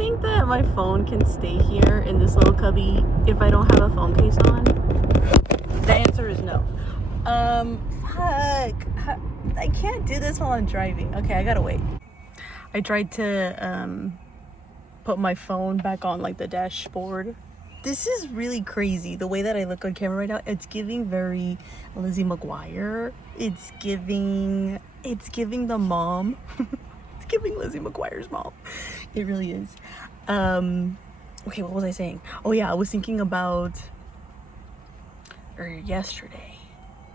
think that my phone can stay here in this little cubby if I don't have a phone case on? The answer is no. Fuck. I can't do this while I'm driving. Okay, I gotta wait. I tried to put my phone back on like the dashboard. This is really crazy. The way that I look on camera right now, it's giving very Lizzie McGuire. It's giving the mom. It's giving Lizzie McGuire's mom. It really is. Okay, what was I saying? Oh yeah, I was thinking about yesterday.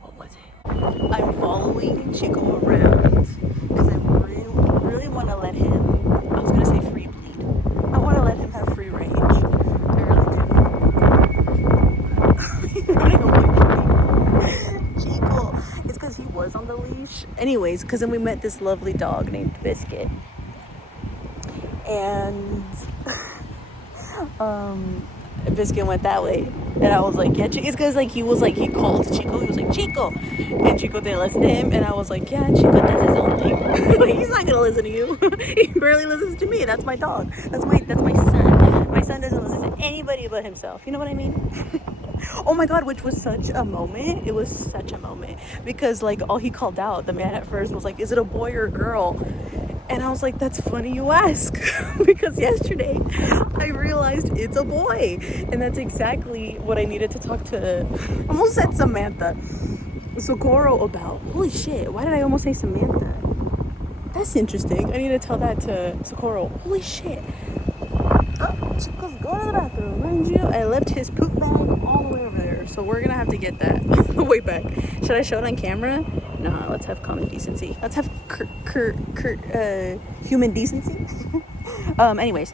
What was it? I'm following Chico around because I really want to let him, I was gonna say free bleed. I want to let him have free range. I really do. He's running away from me. Chico. It's because he was on the leash. Anyways, because then we met this lovely dog named Biscuit. And Biscuit went that way, and I was like, yeah, it's because like he called Chico, he was like, Chico, and Chico didn't listen to him, and I was like, yeah, Chico does his own thing. Like, he's not gonna listen to you. He barely listens to me. That's my dog. That's my son. My son doesn't listen to anybody but himself. You know what I mean? Oh my god, which was such a moment. It was such a moment because like all he called out, the man at first was like, is it a boy or a girl? And I was like, that's funny you ask. Because yesterday I realized it's a boy. And that's exactly what I needed to talk to, I almost said Samantha, Socorro about. Holy shit, why did I almost say Samantha? That's interesting. I need to tell that to Socorro. Holy shit. Oh, Chico's going to the bathroom. Mind you, I left his poop bag all the way over there. So we're going to have to get that way back. Should I show it on camera? No, let's have common decency. Let's have human decency. Anyways,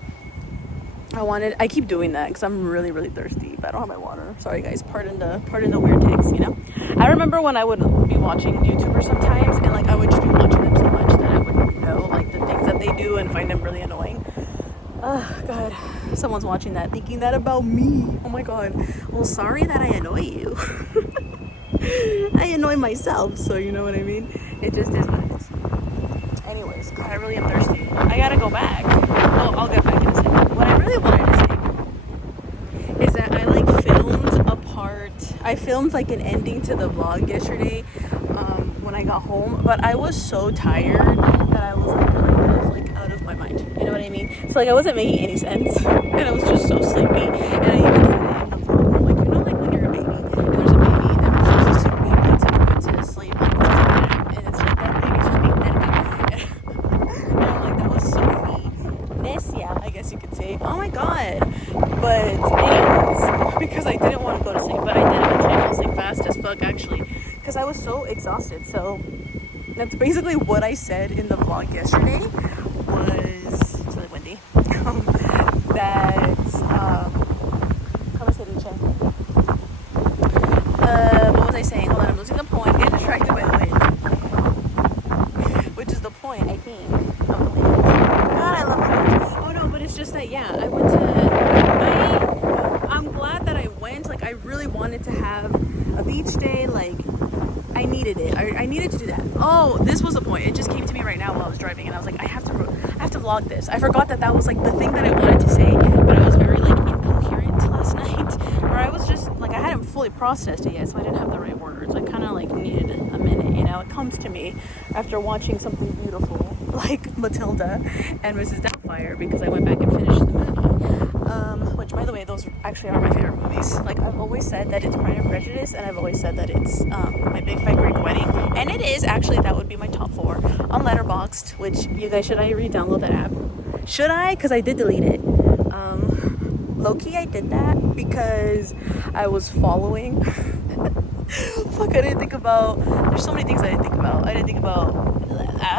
I keep doing that because I'm really, really thirsty, but I don't have my water. Sorry guys, pardon the weird takes, you know? I remember when I would be watching YouTubers sometimes, and like I would just be watching them so much that I would know like the things that they do and find them really annoying. Oh god, someone's watching that thinking that about me. Oh my god. Well, sorry that I annoy you. I annoy myself, so you know what I mean? It just is what it is. Anyways, I really am thirsty. I gotta go back. Well, I'll get back in a second. What I really wanted to say is that I like filmed a part. I filmed like an ending to the vlog yesterday when I got home, but I was so tired that I was like out of my mind. You know what I mean? So like I wasn't making any sense, and I was just so sleepy. And I even said that in the vlog, like, you know, like when you're a baby and there's a baby that refuses to be put to sleep, like, and it's like that baby's just being dead. And I'm like, that was so me. Yeah, I guess you could say. Oh my god. But anyways, because I didn't want to go to sleep, but I did eventually fall asleep fast as fuck actually, because I was so exhausted. So that's basically what I said in the vlog yesterday. Was it's really windy. What was I saying? Hold on, I'm losing the point. Get distracted by the wind. Which is the point, I think, of the land. God, I love the land. Oh no, but it's just that, yeah, I'm glad that I went. Like, I really wanted to have a beach day. Like, I needed it. I needed to do that. Oh, this was the point. It just came to me right now while I was driving, and I was like, I have to vlog this. I forgot that was like the thing that I wanted to say, but I was very like incoherent last night, where I was just like, I hadn't fully processed it yet, so I didn't have the right words. I kind of like needed a minute, you know. It comes to me after watching something beautiful like Matilda and Mrs. Doubtfire, because I went back and finished the movie. Which, by the way, those actually are my favorite movies. Like, I've always said that it's Pride and Prejudice, and I've always said that it's My Big Fat Greek Wedding, and it is actually. That would be my top 4 on Letterboxd. Which, you guys, should I re-download that app? Should I? Because I did delete it. Low-key, I did that because I was following. Fuck, I didn't think about. There's so many things I didn't think about. I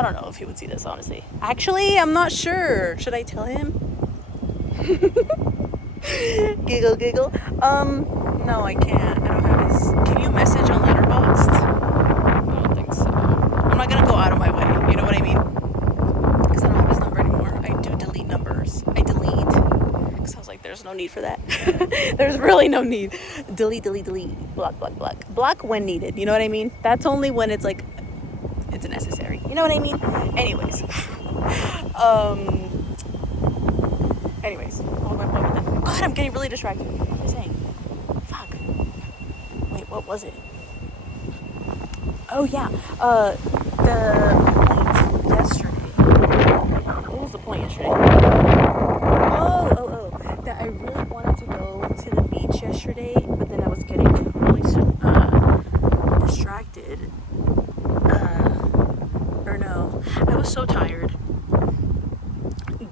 don't know if he would see this, honestly. Actually, I'm not sure. Should I tell him? Giggle. No, I can't. I don't have his. Can you message on Letterboxd? I don't think so. I'm not gonna go out of my way. You know what I mean? Because I don't have his number anymore. I do delete numbers. I delete. Because I was like, there's no need for that. There's really no need. Delete. Block. Block when needed. You know what I mean? That's only when it's like, it's necessary. You know what I mean? Anyways. getting really distracted. What was I saying? Fuck. Wait, what was it? Oh yeah. The point yesterday. What was the point yesterday? Oh. That I really wanted to go to the beach yesterday, but then I was getting totally distracted. Or no, I was so tired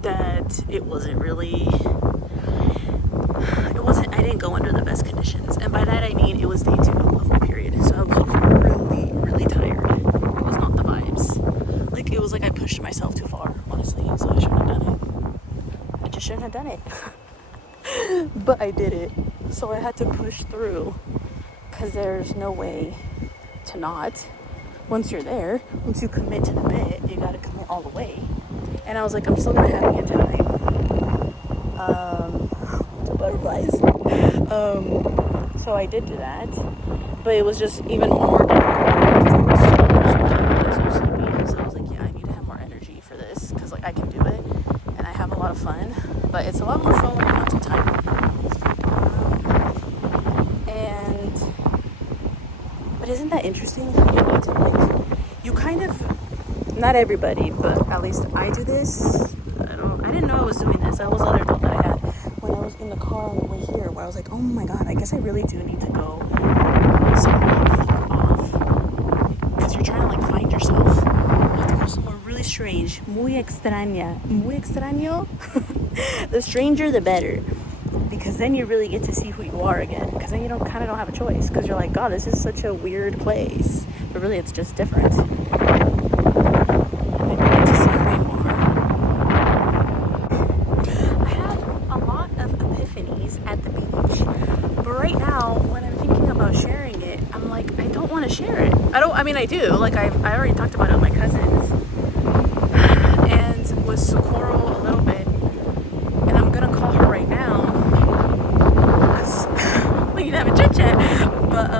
that it wasn't. I didn't go under the best conditions, and by that I mean it was day 2 of my period, so I was really, really tired. It was not the vibes. Like, it was like I pushed myself too far, honestly, so I shouldn't have done it. I just shouldn't have done it. But I did it, so I had to push through, because there's no way to not. Once you're there, once you commit to the bit, you gotta commit all the way. And I was like, I'm still gonna have a good time. The butterflies. So I did do that, but it was just even more difficult because I was so tired and so sleepy. So I was like, yeah, I need to have more energy for this, because like I can do it and I have a lot of fun. But it's a lot more fun when you're not too tired. But isn't that interesting how you need to, like, you kind of, not everybody, but at least I do this. I didn't know I was doing this. That was the other thought that I had when I was in the car on the way here, where I was like, oh my god, I guess I really do need to go somewhere far off, because you're trying to like find yourself. You have to go somewhere really strange, muy extraño. The stranger the better, because then you really get to see who you are again, because then you don't have a choice, because you're like, god, this is such a weird place, but really it's just different. At the beach, but right now when I'm thinking about sharing it, I'm like, I don't want to share it. I do, like I already talked about it with my cousins and with Socorro a little bit, and I'm gonna call her right now because we can have a chit chat, but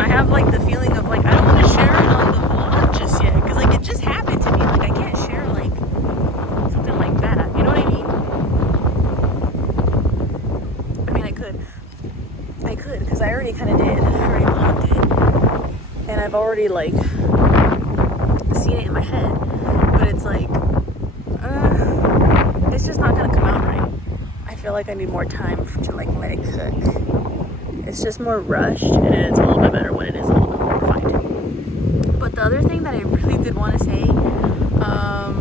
I have like the feeling of like, I don't want to share it on the vlog just yet, because like it just happened to me. Like, I can't share like something like that, you know what I mean? I mean, I could, because I already kind of did. I already vlogged it, and I've already like seen it in my head, but it's like, it's just not gonna come out right. I feel like I need more time to like let it cook. It's just more rushed, and it's a little bit better when it is a little bit more refined. But the other thing that I really did want to say,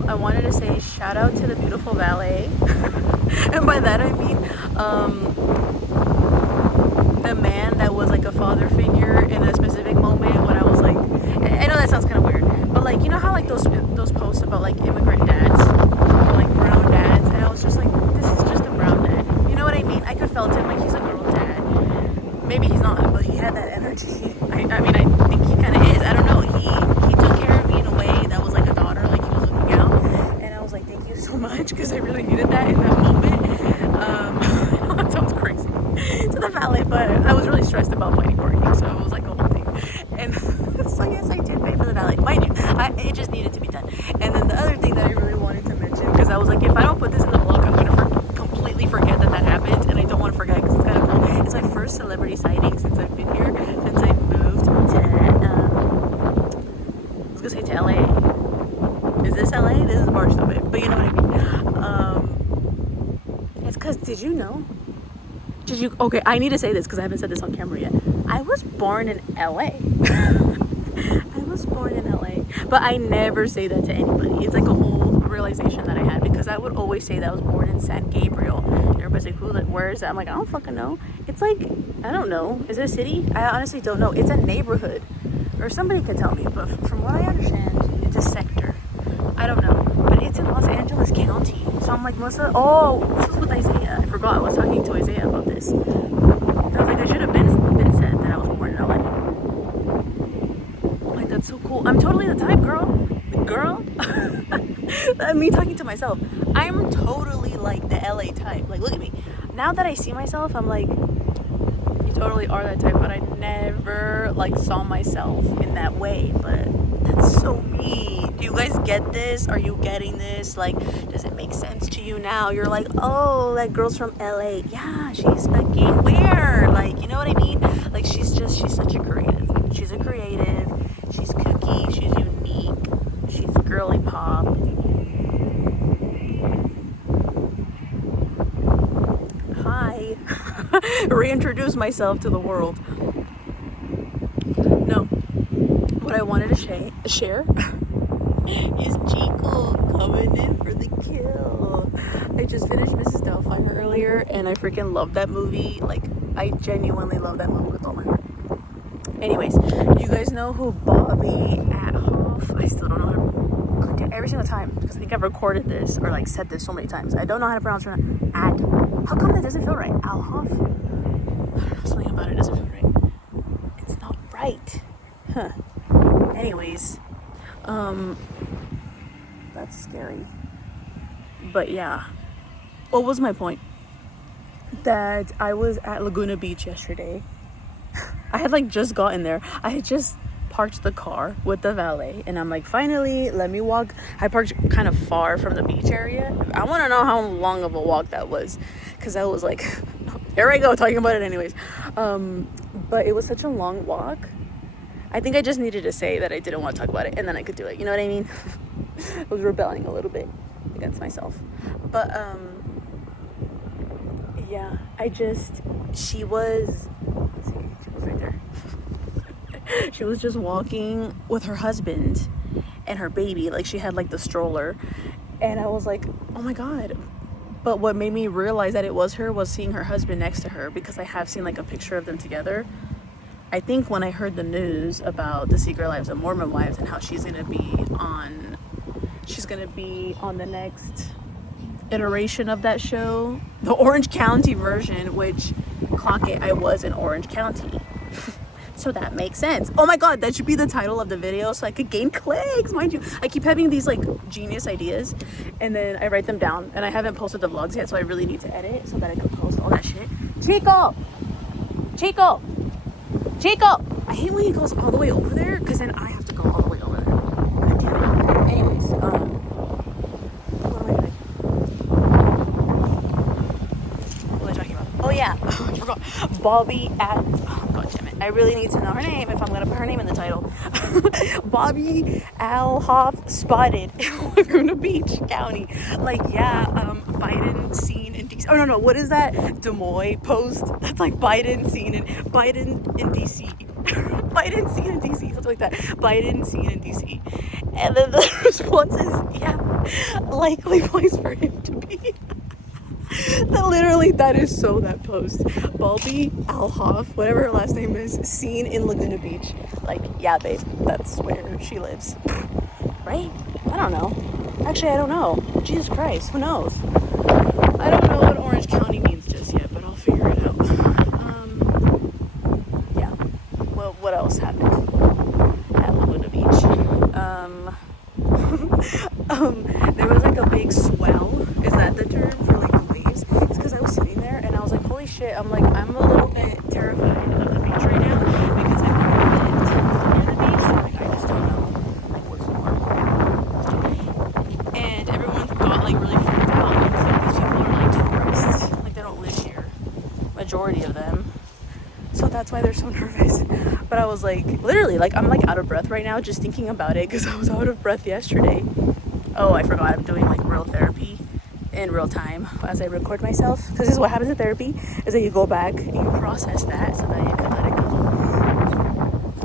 I wanted to say shout out to the beautiful valet. And by that I mean the man that was like a father figure in a specific moment when I was like, I know that sounds kind of weird, but like, you know how like those posts about like immigrant dads or like brown dads, and I was just like, this is just a brown dad, you know what I mean? I could felt him, like he's a girl dad. Maybe he's not, but he had that energy. I mean, I think he kind of is. I don't know. He took care of me in a way that was like a daughter, like he was looking out. And I was like, thank you so much, because I really needed that in that moment. That sounds crazy to the valet, but I was really stressed about finding parking, so it was like a whole thing. And so yes, I did pay for the valet. Mind you, it just needed to be done. And then the other thing that I really wanted to mention, because I was like, if I don't put this in the vlog, I'm going to completely forget that happened, and I don't want to forget because it's kind of cool. It's my first celebrity sighting since I've been here, since I moved to, I was going to say to LA. Is this LA? This is Barstow, but you know what I mean. It's because, did you know? Okay, I need to say this because I haven't said this on camera yet. I was born in LA. I was born in LA, but I never say that to anybody. It's like a whole realization that I had, because I would always say that I was born in San Gabriel. And everybody's like, where is that? I'm like, I don't fucking know. It's like, I don't know. Is it a city? I honestly don't know. It's a neighborhood, or somebody could tell me, but from what I understand, it's a sector. I don't know, but it's in Los Angeles County. So I'm like, Melissa, this was with Isaiah. I forgot. I was talking to Isaiah about this. And I was like, I should have been said that I was born in LA. Like, that's so cool. I'm totally the type, girl. Me talking to myself. I'm totally like the LA type. Like, look at me. Now that I see myself, I'm like, you totally are that type, but I never like saw myself in that way. But That's so me. Do you guys get this? Are you getting this? Like, does it make sense to you now? You're like, oh, that girl's from LA. Yeah, she's fucking weird. Like, you know what I mean? Like, she's such a creative. She's a creative. She's kooky. She's unique. She's girly pop. Hi. Reintroduce myself to the world. No. What I wanted to share is Chico coming in for the kill. I just finished Mrs. Doubtfire earlier, and I freaking love that movie. Like, I genuinely love that movie with all my heart. Anyways, you guys know who Bobbi Althoff? I still don't know how to every single time, because I think I've recorded this or like said this so many times. I don't know how to pronounce her name. How come that doesn't feel right? Althoff? I don't know, something about it doesn't feel right. It's not right. Huh. Anyways, that's scary. But yeah, what was my point? That I was at Laguna Beach yesterday. I had like just gotten there. I had just parked the car with the valet, and I'm like, finally, let me walk. I parked kind of far from the beach area. I want to know how long of a walk that was, because I was like, here I go talking about it anyways. But it was such a long walk. I think I just needed to say that I didn't want to talk about it, and then I could do it. You know what I mean? I was rebelling a little bit against myself. But, yeah, she was right there. She was just walking with her husband and her baby. Like, she had, like, the stroller. And I was like, oh, my God. But what made me realize that it was her was seeing her husband next to her, because I have seen, like, a picture of them together. I think when I heard the news about the Secret Lives of Mormon Wives and how she's gonna be on the next iteration of that show, the Orange County version, which, clock it, I was in Orange County. So that makes sense. Oh my God, that should be the title of the video so I could gain clicks, mind you. I keep having these like genius ideas, and then I write them down, and I haven't posted the vlogs yet, so I really need to edit so that I can post all that shit. Chico! I hate when he goes all the way over there, because then I have to go all the way over there. God damn it. Anyways, what was I talking about? Oh yeah, I forgot. Bobbi God damn it. I really need to know her name if I'm going to put her name in the title. Bobbi Althoff spotted in Laguna Beach County. Like, yeah, Biden seen in DC. Oh, no, what is that? Des Moines post? That's like Biden in DC. Biden seen in DC, something like that. Biden seen in DC. And then the response is, yeah, likely place for him to be. That is so that post. Bobbi Althoff, whatever her last name is, seen in Laguna Beach. Like, yeah, babe, that's where she lives. Right? I don't know. Actually, I don't know. Jesus Christ, who knows? I don't know what Orange County means just yet, but I'll figure it out. Yeah. Well, what else happened at Laguna Beach? There was like a big swell. Is that the term for like the waves? It's because I was sitting there and I was like, holy shit, I'm a little bit terrified of the beach right now, because I've never lived near the beach, so like I just don't know like what's going on. And everyone got like really freaked out, because like these people are like tourists, like they don't live here, majority of them. So that's why they're so nervous. But I was like, literally, like I'm like out of breath right now just thinking about it, because I was out of breath yesterday. Oh, I forgot I'm doing like real therapy in real time as I record myself, because this is what happens in therapy, is that you go back and you process that so that you can let it go.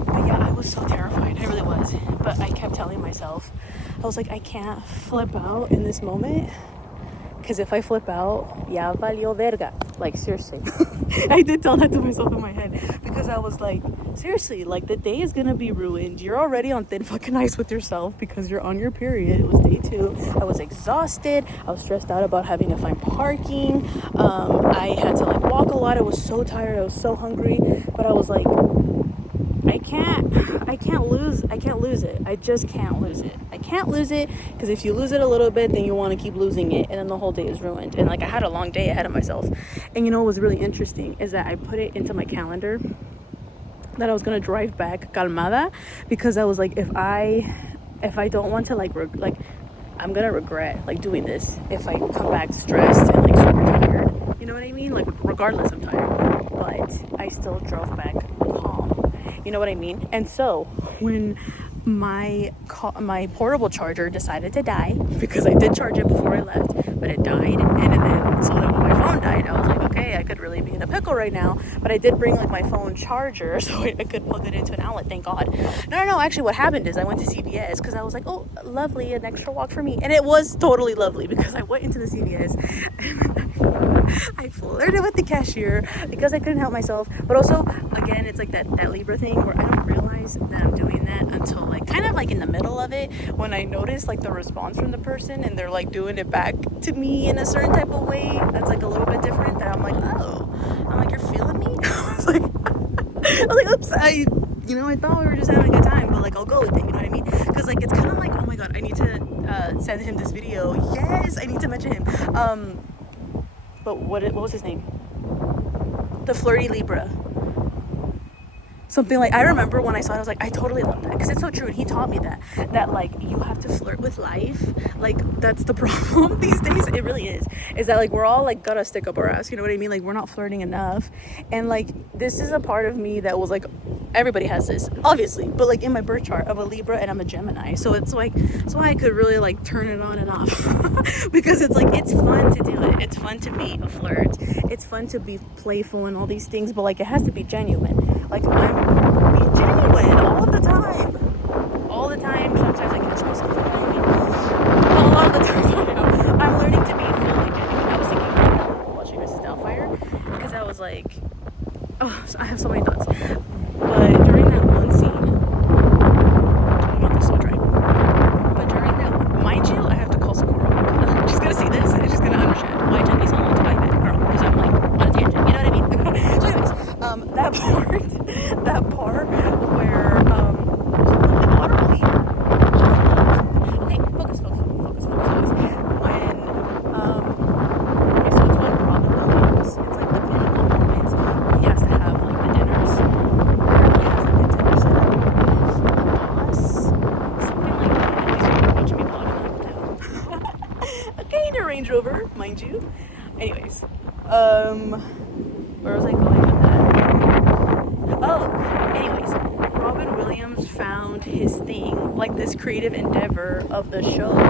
But yeah, I was so terrified. I really was. But I kept telling myself, I was like, I can't flip out in this moment, because if I flip out, ya valió verga. Like, seriously. I did tell that to myself in my head, because I was like, seriously, like the day is gonna be ruined. You're already on thin fucking ice with yourself because you're on your period. It was day 2. I was exhausted. I was stressed out about having to find parking. I had to like walk a lot. I was so tired. I was so hungry. But I was like, I can't lose it. I just can't lose it. I can't lose it, because if you lose it a little bit, then you want to keep losing it, and then the whole day is ruined. And like I had a long day ahead of myself. And you know what was really interesting is that I put it into my calendar that I was gonna drive back calmada, because I was like, if I don't want to like I'm gonna regret like doing this if I come back stressed and like super tired. You know what I mean? Like regardless, I'm tired, but I still drove back calm. You know what I mean? And so when my portable charger decided to die, because I did charge it before I left, but it died, and then so then when my phone died, I was like, okay, I could really be in a pickle right now. But I did bring like my phone charger so I could plug it into an outlet, thank God. No, actually what happened is I went to CVS because I was like, oh, lovely, an extra walk for me. And it was totally lovely, because I went into the CVS and I flirted with the cashier because I couldn't help myself. But also, again, it's like that Libra thing where I don't realize that I'm doing that until like kind of like in the middle of it, when I notice like the response from the person and they're like doing it back to me in a certain type of way that's like a little bit different, that I'm like, oh, I'm like, you're feeling me? I was like, oops, I thought we were just having a good time, but like I'll go with it, you know what I mean? Because like it's kind of like, oh my God, I need to send him this video. Yes, I need to mention him. But what was his name? The Flirty Libra. Something like, I remember when I saw it, I was like, I totally love that, because it's so true. And he taught me that like you have to flirt with life. Like that's the problem these days. It really is that like we're all like gotta stick up our ass, you know what I mean? Like we're not flirting enough. And like this is a part of me that was like, everybody has this obviously, but like in my birth chart, I'm a Libra and I'm a Gemini, so it's like, that's why I could really like turn it on and off. Because it's like, it's fun to do it, it's fun to be a flirt, it's fun to be playful and all these things, but like it has to be genuine. Like I'm being genuine all of the time. All the time. Sometimes I catch myself, you know what I mean? But a lot of the time I'm learning to be fully genuine. I was thinking about that when I was watching Mrs. Doubtfire, because I was like, oh, I have so many thoughts. But during that one scene, I'm not so dry. But during that one, mind you, I have to call Sakura. She's gonna see this and she's gonna understand why it took me so long to find that girl, because I'm like on a tangent, you know what I mean? So anyways, that part where the water will leave. Okay, focus. When okay, so it's when Robin Williams, it's like the pinnacle moment. He has to have like the dinners, where he has like a dinner set up with the boss, something like that. At least when you're watching me vlog in the hotel. Okay, in a Range Rover, mind you. Anyways, where was I going with that? Oh, anyways, Robin Williams found his thing, like this creative endeavor of the show with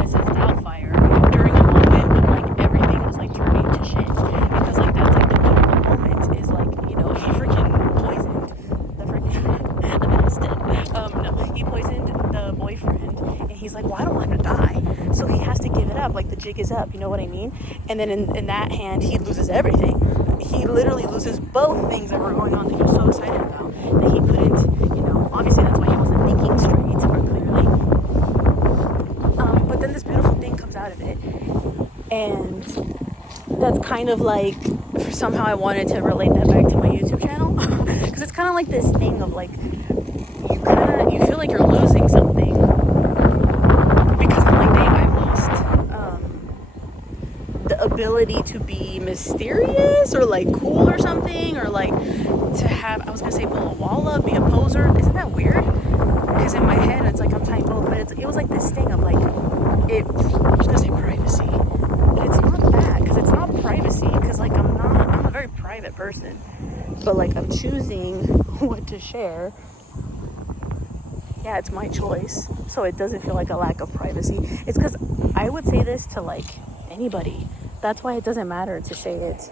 Mrs. Doubtfire, during a moment when like everything was like turning to shit, because like that's like the pivotal moment, is like, you know, he freaking poisoned the freaking, I missed it. No, he poisoned the boyfriend, and he's like, well, I don't want him to die, so he has to give it up, like the jig is up, you know what I mean? And then in that hand, he loses everything. He literally loses both things that were going on that he was so excited about, that he couldn't, you know, obviously that's why he wasn't thinking straight, or clearly. But then this beautiful thing comes out of it, and that's kind of like, somehow I wanted to relate that back to my YouTube channel, because it's kind of like this thing of like, you feel like you're losing something, because I'm like, dang, I've lost the ability to be mysterious or like cool or something, or like to have, I was gonna say pull a wall up, be a poser. Isn't that weird? Because in my head it's like I'm tying both, but it was like this thing of like, I was gonna say privacy, but it's not that, because it's not privacy, because like I'm a very private person, but like I'm choosing what to share. Yeah, it's my choice, so it doesn't feel like a lack of privacy. It's because I would say this to like anybody. That's why it doesn't matter to say it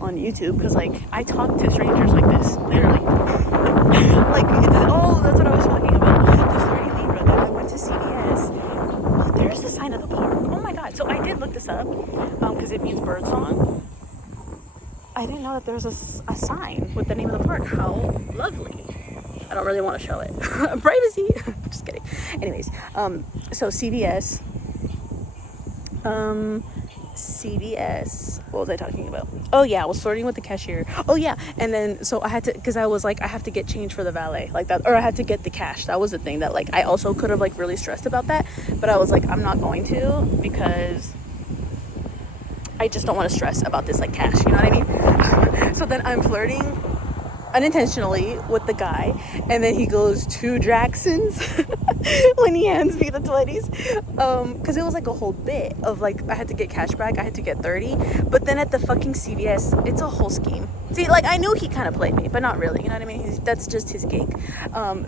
on YouTube, because like I talk to strangers like this, literally. Like, that's what I was talking about. The Flirty Libra, that I went to CVS. Oh, there's the sign of the park. Oh my God. So I did look this up, because it means bird song. I didn't know that there's a sign with the name of the park. How lovely. I don't really want to show it. Privacy. Just kidding. Anyways, so CVS. What was I talking about? Oh yeah, I was flirting with the cashier. Oh yeah, and then so I had to, because I was like, I have to get change for the valet, like that, or I had to get the cash. That was the thing that like I also could have like really stressed about that, but I was like, I'm not going to, because I just don't want to stress about this like cash, you know what I mean? So then I'm flirting unintentionally with the guy, and then he goes to Jackson's when he hands me the 20s, because it was like a whole bit of like I had to get cash back, I had to get 30, but then at the fucking CVS, it's a whole scheme. See, like I knew he kind of played me, but not really, you know what I mean? That's just his gig.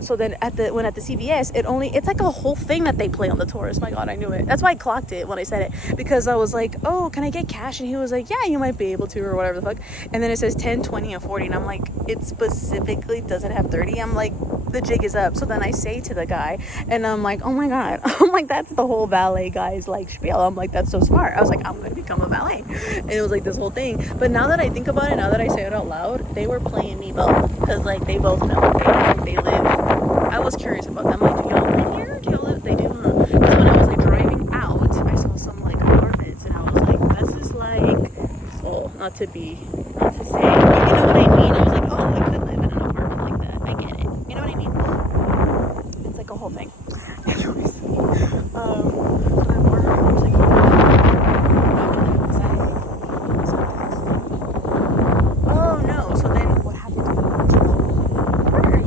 So then at the CVS, it's like a whole thing that they play on the tourist. My God, I knew it. That's why I clocked it when I said it, because I was like, oh, can I get cash? And he was like, yeah, you might be able to, or whatever the fuck. And then it says 10, 20, and 40, and I'm like, it specifically doesn't have 30. I'm like, the jig is up. So then I say to the guy, and I'm like, oh my God, I'm like, that's the whole valet guy's like spiel. I'm like, that's so smart. I was like, I'm gonna become a valet. And it was like this whole thing. But now that I think about it, now that I say it out loud, they were playing me both, because like they both know they live. I was curious about them, like, do y'all live here? Do y'all live? They do, huh? Because when I was like driving out, I saw some like apartments, and I was like, this is like, well, not to say, you know what I mean? I was like, oh, I could live in an apartment like that. I get it. You know what I mean? It's like a whole thing. Anyways, so then I was like, oh no. So then what happened? Where are you?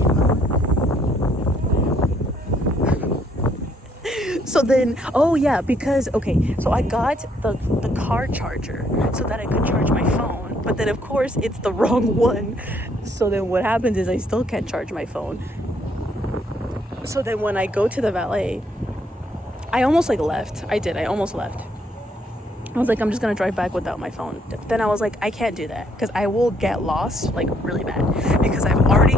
So then, oh yeah, because, okay, so I got the car charger so that I could charge my phone, but then of course it's the wrong one. So then what happens is I still can't charge my phone. So then when I go to the valet, I almost like left. I almost left. I was like, I'm just gonna drive back without my phone. Then I was like, I can't do that, because I will get lost like really bad, because I've already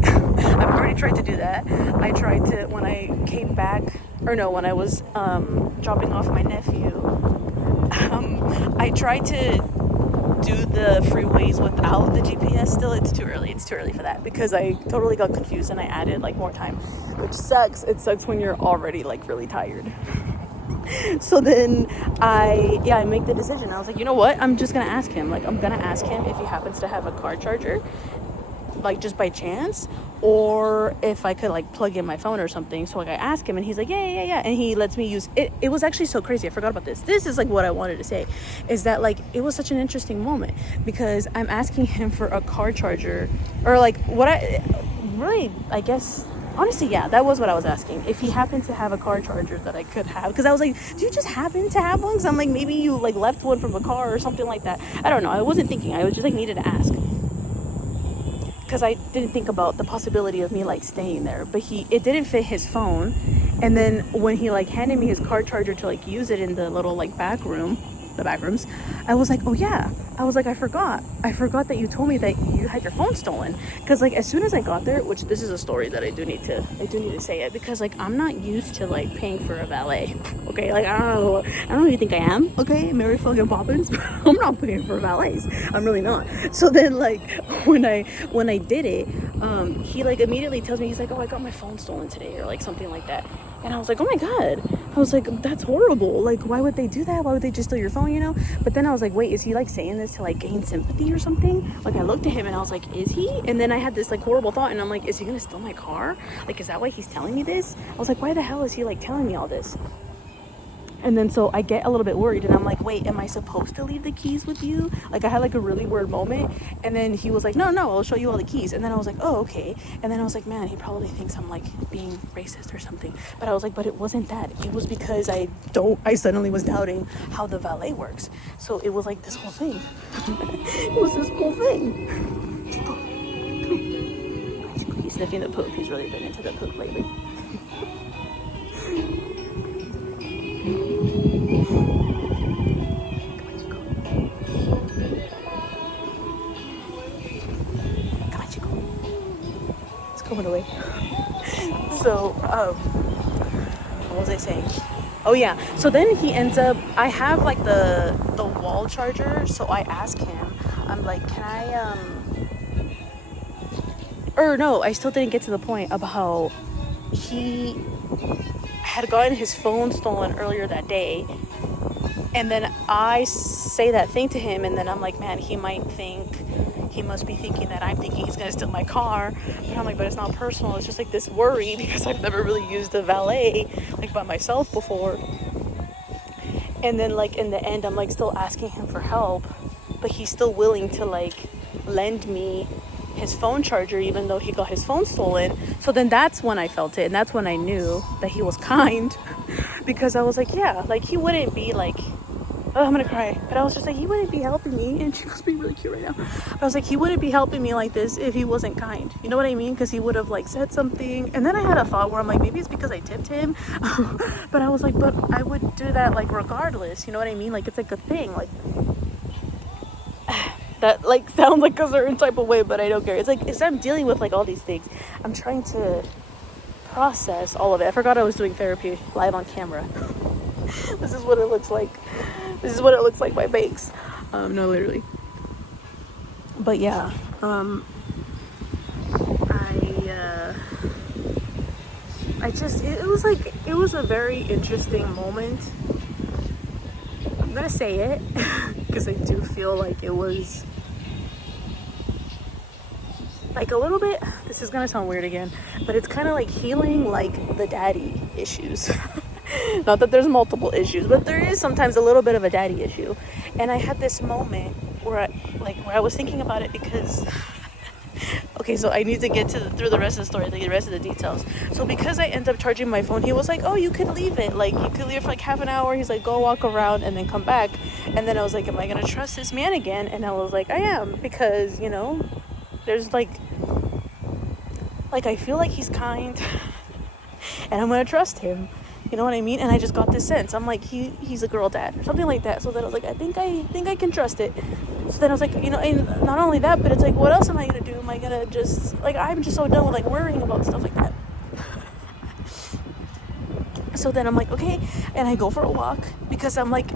tried to do that. I tried to, when I came back, or no, when I was dropping off my nephew, I tried to do the freeways without the GPS. Still, it's too early for that, because I totally got confused and I added like more time, which sucks. It sucks when you're already like really tired. So then I make the decision. I was like, you know what, I'm just gonna ask him. Like, I'm gonna ask him if he happens to have a car charger, like just by chance, or if I could like plug in my phone or something. So like I ask him, and he's like, yeah, and he lets me use it. It was actually so crazy, I forgot about this is like what I wanted to say, is that like it was such an interesting moment, because I'm asking him for a car charger, or like what I guess honestly, yeah, that was what I was asking, if he happened to have a car charger that I could have, because I was like, do you just happen to have one? Because I'm like, maybe you like left one from a car or something like that. I don't know, I wasn't thinking, I was just like needed to ask, because I didn't think about the possibility of me like staying there. But it didn't fit his phone, and then when he like handed me his car charger to like use it in the little like back rooms, I was like, oh yeah, I was like, I forgot that you told me that you had your phone stolen. Because like as soon as I got there, which this is a story that I do need to say it, because like I'm not used to like paying for a valet. Okay, like I don't know if you think I am, okay, Mary fucking Poppins, but I'm not paying for valets. I'm really not. So then like when I did it, he like immediately tells me, he's like, oh, I got my phone stolen today, or like something like that. And I was like, oh my God. I was like, that's horrible. Like, why would they do that? Why would they just steal your phone, you know? But then I was like, wait, is he like saying this to like gain sympathy or something? Like I looked at him and I was like, is he? And then I had this like horrible thought, and I'm like, is he gonna steal my car? Like, is that why he's telling me this? I was like, why the hell is he like telling me all this? And then so I get a little bit worried, and I'm like, wait, am I supposed to leave the keys with you? Like I had like a really weird moment, and then he was like, no, I'll show you all the keys. And then I was like, oh, okay. And then I was like, man, he probably thinks I'm like being racist or something. But I was like, but it wasn't that. It was because I suddenly was doubting how the valet works. So it was like this whole thing. It was this whole thing. He's sniffing the poop. He's really been into the poop lately. Going away. So what was I saying? Oh yeah, so then he ends up, I have like the wall charger, so I ask him, I'm like, can I or no, I still didn't get to the point about how he had gotten his phone stolen earlier that day, and then I say that thing to him, and then I'm like, man, he must be thinking that I'm thinking he's gonna steal my car. But I'm like, but it's not personal, it's just like this worry, because I've never really used a valet like by myself before. And then like in the end, I'm like still asking him for help, but he's still willing to like lend me his phone charger, even though he got his phone stolen. So then that's when I felt it, and that's when I knew that he was kind. Because I was like, yeah, like he wouldn't be like, oh, I'm gonna cry. But I was just like, he wouldn't be helping me. And she was being really cute right now. I was like, he wouldn't be helping me like this if he wasn't kind. You know what I mean? Because he would have like said something. And then I had a thought where I'm like, maybe it's because I tipped him. But I was like, but I would do that like regardless. You know what I mean? Like it's like a thing. Like that like sounds like a certain type of way, but I don't care. It's like, I'm dealing with like all these things. I'm trying to process all of it. I forgot I was doing therapy live on camera. This is what it looks like. This is what it looks like by bakes. No, literally. But yeah, it was a very interesting moment. I'm gonna say it because I do feel like it was like a little bit, this is gonna sound weird again, but it's kind of like healing like the daddy issues. Not that there's multiple issues, but there is sometimes a little bit of a daddy issue. And I had this moment where I was thinking about it because okay, so I need to get through the rest of the story, the rest of the details. So because I ended up charging my phone, he was like, oh, you could leave it, like you could leave it for like half an hour. He's like, go walk around and then come back. And then I was like, am I gonna trust this man again? And I was like, I am, because you know, there's like I feel like he's kind and I'm gonna trust him. You know what I mean? And I just got this sense. I'm like, he's a girl dad or something like that. So then I was like, I think I can trust it. So then I was like, you know, and not only that, but it's like, what else am I gonna do? Am I gonna just like, I'm just so done with like worrying about stuff like that. So then I'm like, okay, and I go for a walk because I'm like,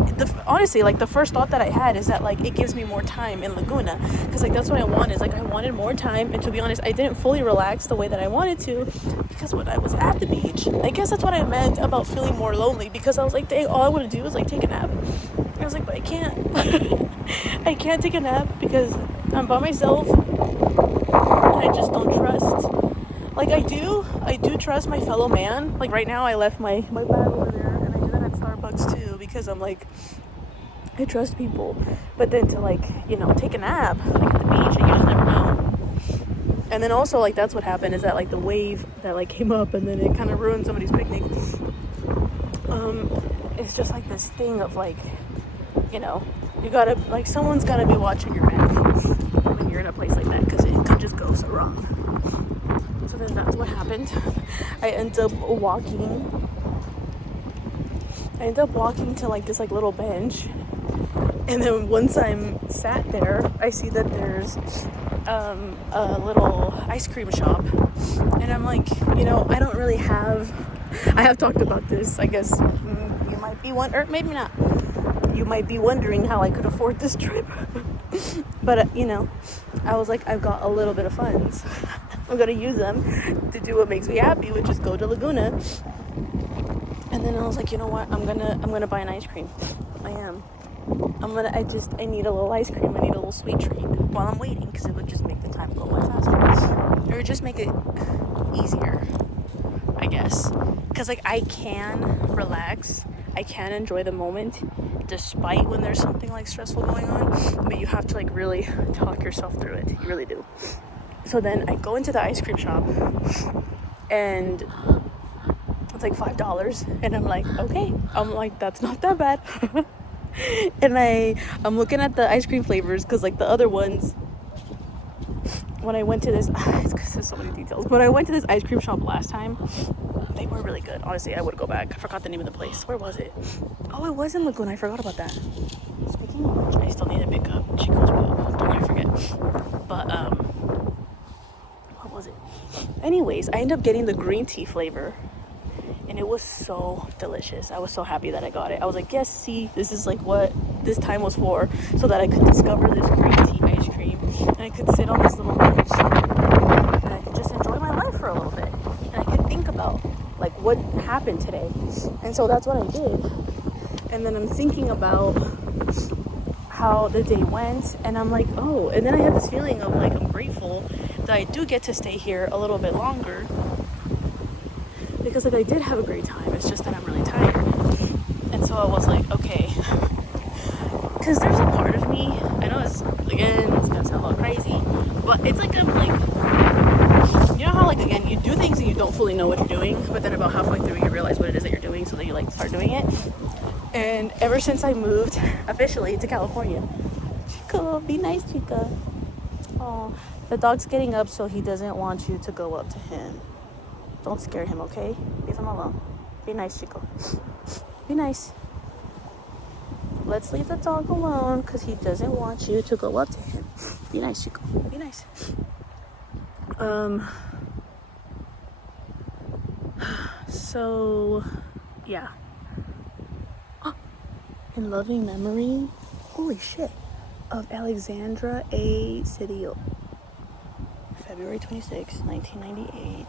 honestly, like the first thought that I had is that like it gives me more time in Laguna, because like that's what I wanted. Like I wanted more time, and to be honest, I didn't fully relax the way that I wanted to, because when I was at the beach, I guess that's what I meant about feeling more lonely, because I was like, dang, all I want to do is like take a nap. I was like, but I can't. I can't take a nap because I'm by myself and I just don't trust. Like I do trust my fellow man. Like right now I left my bag over there, and I do that at Starbucks too, because I'm like, I trust people. But then to like, you know, take a nap like at the beach, and you just never know. And then also like that's what happened, is that like the wave that like came up and then it kind of ruined somebody's picnic. It's just like this thing of like, you know, you gotta, like, someone's gotta be watching your back when you're in a place like that, because it could just go so wrong. So then that's what happened. I end up walking to like this like little bench, and then once I'm sat there, I see that there's a little ice cream shop, and I'm like, you know, I don't really have, I have talked about this, I guess you might be or maybe not, you might be wondering how I could afford this trip. But you know, I was like, I've got a little bit of funds. I'm gonna use them to do what makes me happy, which is go to Laguna. And then I was like, you know what? I'm gonna buy an ice cream. I am. I need a little ice cream. I need a little sweet treat while I'm waiting, because it would just make the time go by faster. It would just make it easier, I guess. Because like I can relax, I can enjoy the moment, despite when there's something like stressful going on. But you have to like really talk yourself through it. You really do. So then I go into the ice cream shop, and it's like $5, and I'm like, okay. I'm like, that's not that bad. And I'm looking at the ice cream flavors, because like the other ones, when I went to this, it's because there's so many details, but I went to this ice cream shop last time, they were really good. Honestly, I would go back. I forgot the name of the place. Where was it? Oh, it was in Laguna. I forgot about that. Speaking of which, I still need to pick up Chico's book. Don't let me forget. But what was it? Anyways, I ended up getting the green tea flavor, and it was so delicious. I was so happy that I got it. I was like, yes, see, this is like what this time was for, so that I could discover this green tea ice cream, and I could sit on this little bench, and I could just enjoy my life for a little bit, and I could think about like what happened today. And so that's what I did. And then I'm thinking about how the day went, and I'm like, oh, and then I had this feeling of like, I'm grateful that I do get to stay here a little bit longer, because like I did have a great time. It's just that I'm really tired. And so I was like, okay, because there's a part of me, I know it's gonna sound a little crazy, But it's like I'm like, you know how like again you do things and you don't fully know what you're doing, but then about halfway through you realize what it is that you're doing, so then you like start doing it. And ever since I moved officially to California, Chico, be nice, Chica. Oh, the dog's getting up, so he doesn't want you to go up to him. Don't scare him, okay? Leave him alone. Be nice, Chico. Be nice. Let's leave the dog alone because he doesn't want you to go up to him. Be nice, Chico. Be nice. So, yeah. In loving memory, holy shit, of Alexandra A. Cedillo. February 26, 1998,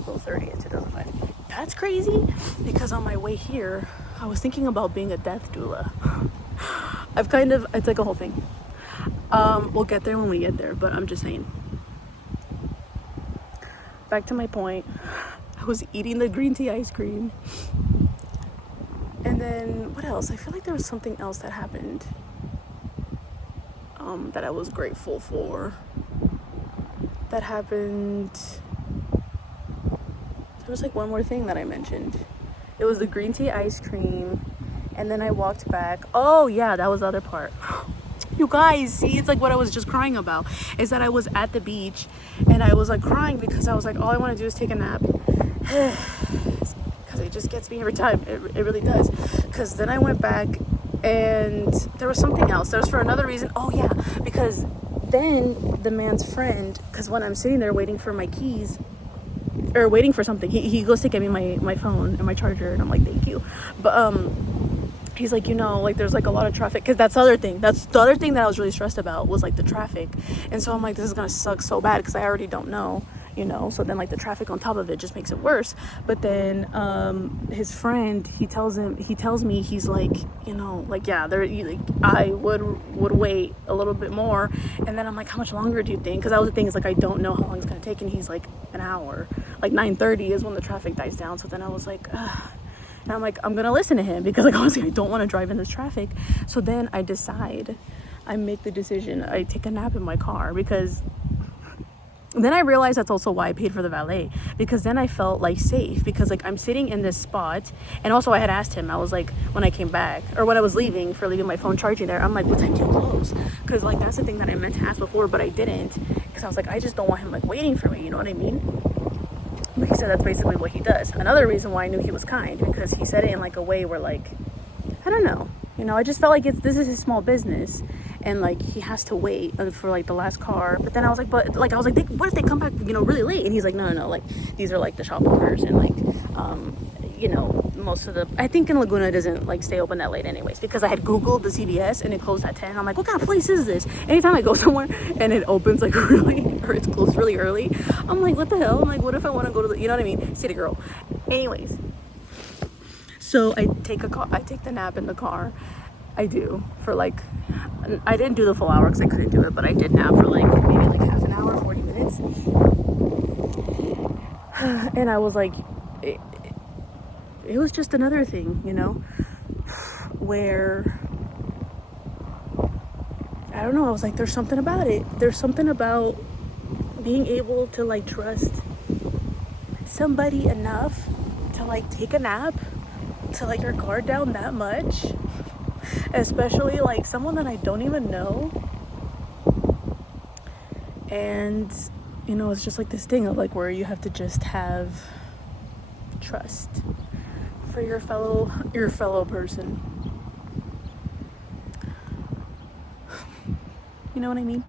April 30th, 2005. That's crazy because on my way here, I was thinking about being a death doula. It's like a whole thing. We'll get there when we get there, but I'm just saying. Back to my point, I was eating the green tea ice cream. And then, what else? I feel like there was something else that happened that I was grateful for. That happened. There was like one more thing that I mentioned. It was the green tea ice cream. And then I walked back. Oh, yeah, that was the other part. You guys, see, it's like what I was just crying about. Is that I was at the beach and I was like crying because I was like, all I want to do is take a nap. Because it just gets me every time. It really does. Because then I went back and there was something else. There was for another reason. Oh, yeah, because then the man's friend, because when I'm sitting there waiting for my keys, or waiting for something, he goes to get me my phone and my charger, and I'm like, thank you. But he's like, you know, like there's like a lot of traffic, because that's the other thing that I was really stressed about was like the traffic. And so I'm like, this is gonna suck so bad because I already don't know, you know. So then like the traffic on top of it just makes it worse. But then his friend, he tells me, he's like, you know, like, yeah, I would wait a little bit more. And then I'm like, how much longer do you think? Because that was the thing, is like, I don't know how long it's gonna take. And he's like, an hour. Like 9:30 is when the traffic dies down. So then I was like, ugh. And I'm like, I'm gonna listen to him because like honestly I don't want to drive in this traffic. So then I make the decision, I take a nap in my car, because then I realized that's also why I paid for the valet, because then I felt like safe, because like I'm sitting in this spot. And also I had asked him, I was like, when I came back, or when I was leaving my phone charging there, I'm like, what time do you close? Because like that's the thing that I meant to ask before, but I didn't, because I was like, I just don't want him like waiting for me, you know what I mean? But he said that's basically what he does. Another reason why I knew he was kind, because he said it in like a way where like, I don't know, you know, I just felt like this is his small business, and like he has to wait for like the last car. But then I was like, what if they come back, you know, really late? And he's like, no, like these are like the shop owners, and like you know, most of I think in Laguna it doesn't like stay open that late anyways, because I had Googled the CVS and it closed at 10. I'm like, what kind of place is this? Anytime I go somewhere and it opens like really, or it's closed really early, I'm like, what the hell? I'm like, what if I want to go to the, you know what I mean, city girl. Anyways, so I take the nap in the car. I do for like, I didn't do the full hour because I couldn't do it, but I did nap for like maybe like half an hour, 40 minutes. And I was like, it was just another thing, you know, where, I don't know, I was like, there's something about it. There's something about being able to like trust somebody enough to like take a nap, to like your guard down that much, especially like someone that I don't even know. And, you know, it's just like this thing of like where you have to just have trust for your fellow person. You know what I mean?